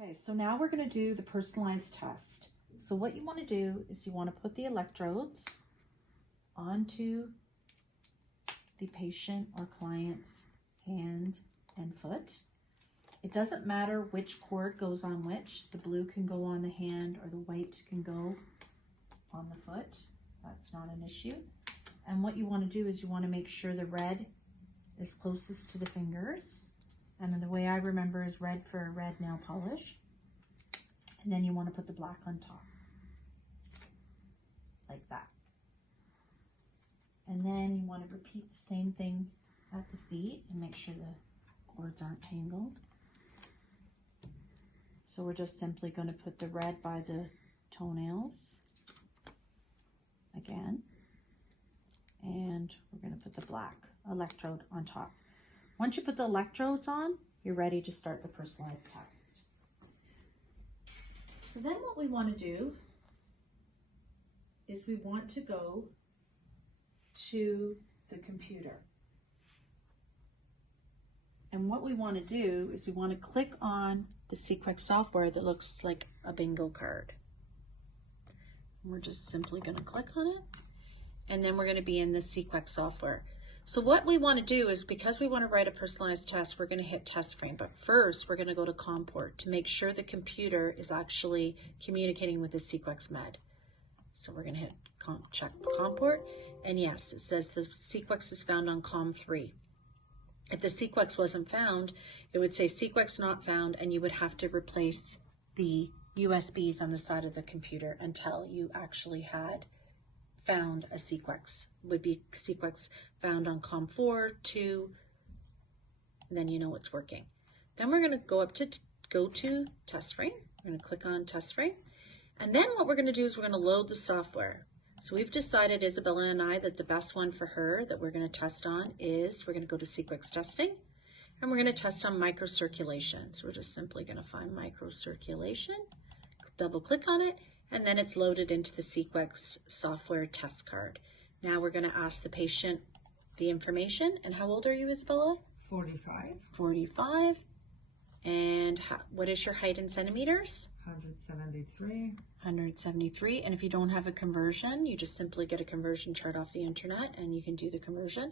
Okay, so now we're going to do the personalized test. So what you want to do is you want to put the electrodes onto the patient or client's hand and foot. It doesn't matter which cord goes on which. The blue can go on the hand or the white can go on the foot. That's not an issue. And what you want to do is you want to make sure the red is closest to the fingers. And then the way I remember is red for a red nail polish. And then you want to put the black on top, like that. And then you want to repeat the same thing at the feet and make sure the cords aren't tangled. So we're just simply going to put the red by the toenails again. And we're going to put the black electrode on top. Once you put the electrodes on, you're ready to start the personalized test. So then what we want to do is we want to go to the computer. And what we want to do is we want to click on the Seqex software that looks like a bingo card. We're just simply going to click on it, and then we're going to be in the Seqex software. So what we want to do is, because we want to write a personalized test, we're going to hit test frame. But first, we're going to go to COM port to make sure the computer is actually communicating with the Seqex MED. So we're going to hit check COM port, and yes, it says the Seqex is found on COM 3. If the Seqex wasn't found, it would say Seqex not found, and you would have to replace the USBs on the side of the computer until you actually had found a Seqex. Would be Seqex found on COM 4, 2, and then you know it's working. Then we're going to go up to go to test frame. We're going to click on test frame, and then what we're going to do is we're going to load the software. So we've decided, Isabella and I, that the best one for her that we're going to test on is, we're going to go to Seqex testing, and we're going to test on microcirculation. So we're just simply going to find microcirculation, double click on it, and then it's loaded into the Seqex software test card. Now we're going to ask the patient the information. And how old are you, Isabella? 45. 45. And what is your height in centimeters? 173. 173. And if you don't have a conversion, you just simply get a conversion chart off the internet and you can do the conversion.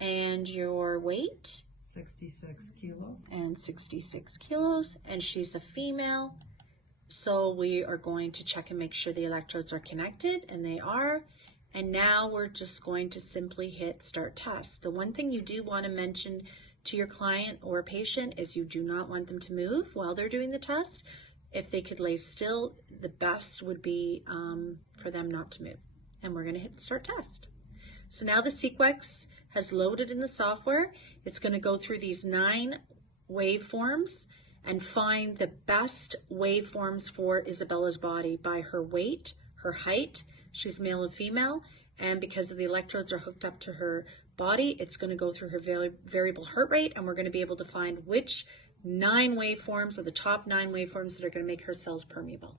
And your weight? 66 kilos. And 66 kilos. And she's a female. So we are going to check and make sure the electrodes are connected, and they are. And now we're just going to simply hit start test. The one thing you do want to mention to your client or patient is you do not want them to move while they're doing the test. If they could lay still, the best would be for them not to move. And we're going to hit start test. So now the Seqex has loaded in the software. It's going to go through these 9 waveforms and find the best waveforms for Isabella's body by her weight, her height, she's male and female, and because the electrodes are hooked up to her body, it's going to go through her variable heart rate, and we're going to be able to find which 9 waveforms are the top 9 waveforms that are going to make her cells permeable.